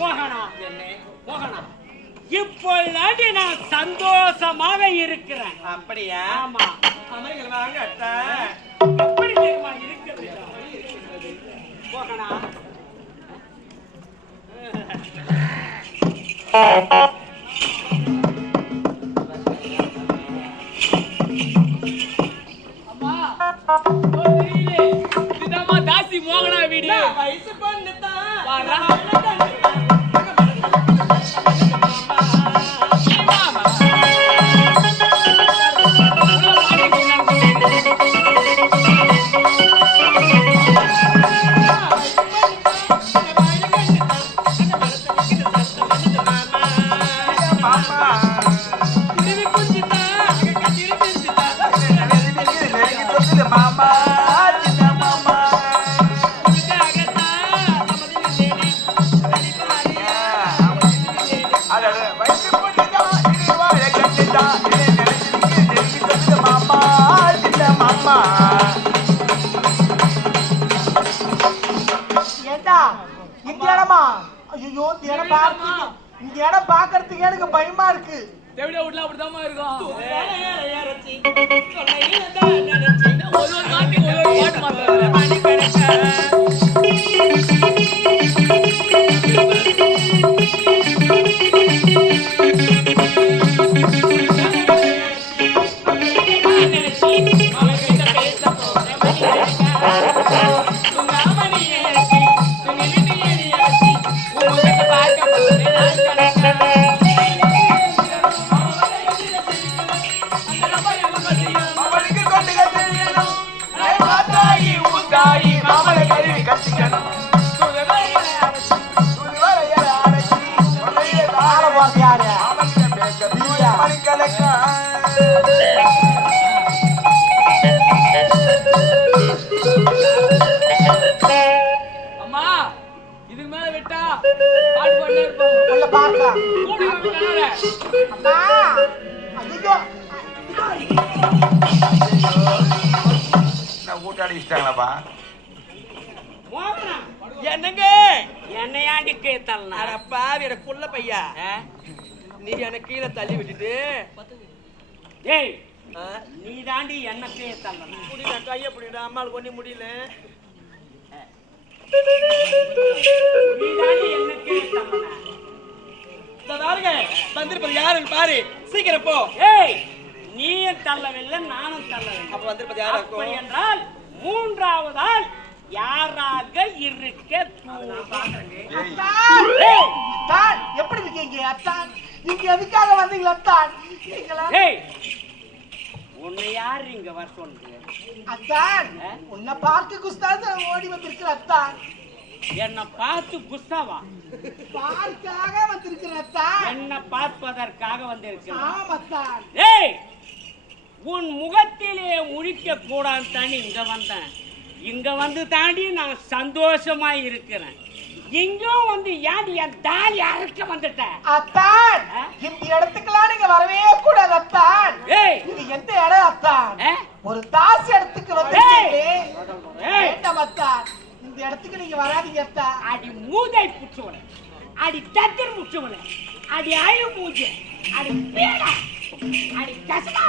போகணும். இப்பொழுது நான் சந்தோஷமாக இருக்கிறேன். அப்படியா? ஆமா. அமர்கள் வாங்க அத்தா. எப்படி தெரியுமா இருக்கிறது? போகணும். அம்மா இதுதாம்மா தாசி மோகனா வீடு. வயசு பொண்ணு தான். பாக்குறதுக்கு எனக்கு பயமா இருக்கு. தேவடியா வீட்டுல அப்படிதாம்மா இருக்கும். ஒரு ஒரு பாட்டு மாத்துறாங்க. அம்மா இதுக்கு மேல விட்டா பாட்டு பண்ணே இருப்போம். உள்ள பாருங்க. கூடி விட்டானே. அம்மா ஐயோ நான் கூட்டாடிச்சிட்டாங்களப்பா. என்னங்க என்னையாண்டி கேத்தல்னா? அடப்பா வேற புள்ள பையா. நீ என்ன கீழே தள்ளி விட்டுட்டு ஏய் நீ தாண்டி என்ன கேத்தல்னா? முடியல கைய பிடிடா அம்மாளுக்கு ஒண்ணு முடியல. நீ தாண்டி என்ன கேத்தல்னா? பாருங்க வந்திருப்பது யாருன்னு பாரு சீக்கிரம் போ. ஏய் நீயும் தள்ளவில்லை நானும் தள்ளவில்லை. அப்ப வந்திருப்பது யாரா அப்படி இருக்கும்? என்றால் மூன்றாவது ஆள் யாராக இருக்க? அத்தான் எப்படி இருக்கீங்க அத்தான்? நீங்க எதுக்காக வந்தீங்களா அத்தான்? ஏய் உன்னை யார் இங்க வர சொன்னது? அத்தான் உன்னை பார்க்க குஸ்தான் ஓடி வந்திருக்கிற அத்தான். என்னை பார்த்து குஸ்தாவா? பார்க்காக வந்திருக்கிற அத்தான். என்னை பார்ப்பதற்காக வந்திருக்கிறேன். ஆமத்தான். ஏய் உன் முகத்திலே முழிக்க கூடாது தாண்டி இங்க வந்தேன். இங்க வந்து தாண்டி நான் சந்தோஷமா இருக்கிறேன். இங்கும் வந்து ஏன்டி என் தாலி அறுக்க வந்துட்ட? அத்தான் இந்த இடத்துக்குலாம் நீங்க வரவே கூடாது அத்தான். ஏய் இது எந்த இடம் அத்தான்? ஒரு தாசி இடத்துக்கு வந்திருக்கீங்க. வேண்டாம் அத்தான், இந்த இடத்துக்கு நீங்க வராதீங்க அத்தான். அடி மூதை புச்சுவன, அடி தத்திர முச்சுவன, அடி அழு மூஞ்சி, அடி பேடா, அடி கசடா.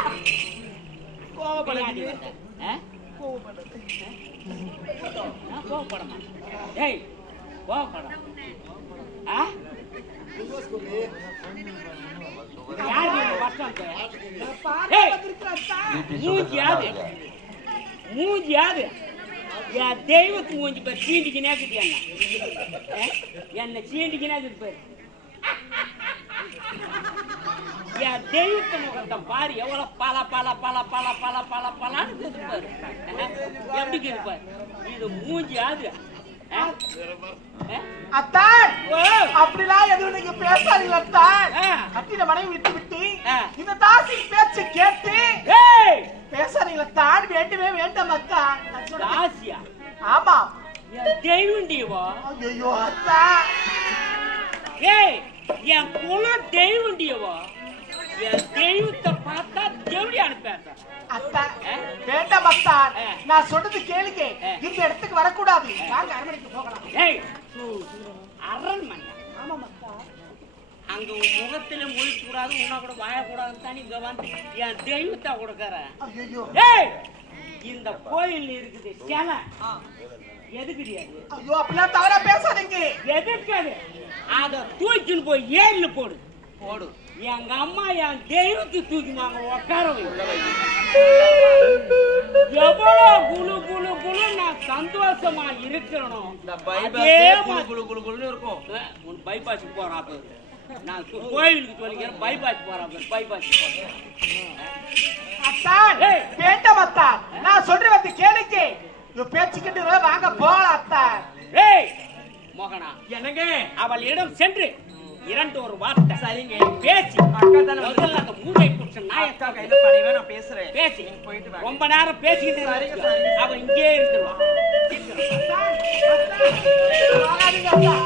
கோவப்படாதீங்க. கோவப்படமா? ஏய் கோவப்பட மூஞ்சியாது என் தெய்வத்து மூஞ்சி பேர் சீண்டிக்கினே இருக்குது. என்ன சீண்டிக்கினே இருப்பாரு. என் தெய்வத்து முகத்தை பாரு எவ்வளவு பல பல பல பல பல பல பலான்னு இருப்பாரு. எப்படி இருப்பாரு? இது மூஞ்சியாது. அத்தான் அப்படிலாம் எதுவும் நீங்க பேசாதீங்க அத்தான். கட்டின மனைவி விட்டு விட்டு இந்த தாசி பேச்சு கேட்டு பேசாதீங்க அத்தான். வேண்டுமே வேண்டாம் அத்தான். தாசியா? ஆமா தெய்வம் டியவா? ஐயோ அத்தான். ஏய் என் குலம் தெய்வம் டியவா? என் தெய்வத்தை பார்த்தா எப்படி அனுப்ப? அத்தான் வேண்டாம் அத்தான், நான் சொல்றது கேளுங்க. இந்த இடத்துக்கு வரக்கூடாது. வாங்க அரண்மனைக்கு போகலாம். ஏய் அரண்மனை? ஆமாம் அத்தா. அங்க உன் முகத்துல முழிக்க கூடாது உன்ன கூட வாழக்கூடாதுன்னு தான் இங்க வந்து என் தெய்வத்தை கொடுக்கறேன். ஐயோ ஏய் இந்த கோயில் இருக்குது சிலை எதுக்குடி அது? ஐயோ அப்படிலாம் தவறா பேசாதீங்க. எதுக்கு அது? அத தூக்கின்னு போய் ஏரியில போடு. போடு. எங்க அம்மா என் தெய்வத்தை தூக்கினாங்க உட்கார வை. எவ்வளவு குழு குழு குழு நான் சந்தோஷமா இருக்கணும். இந்த அதே பைபாஸ் மாதிரி- குளு குளு குளுன்னு இருக்கும். உன் பைபாஸுக்கு போறான் அப்ப நான் கோயிலுக்கு சொல்லிக்கிறேன் பைபாஸ் போறான் பைபாஸ் போறேன். அத்தான் ஏய். வேண்டாம் அத்தான், நான் சொல்றேன் வந்து கேளுங்க. இவ பேச்சுக்கிட்டு வாங்க போலாம் அத்தான். ஏய் மோகனா என்னங்க அவளிடம் சென்று இரண்டு ஒரு வார்த்தை சரிங்க. பேசி அக்கா தானே முதல்ல அந்த மூளை புடிச்ச அக்கா நாயக்கா கையில படையவே நான் பேசுறேன். பேசி நீங்க போயிட்டு வாங்க. ரொம்ப நேரம் பேசிக்கிட்டு சரிங்க, இருந்தா சரிங்க. அவன் இங்கே இருந்துருவான். அத்தான், அத்தான், போகாதீங்க அத்தான்.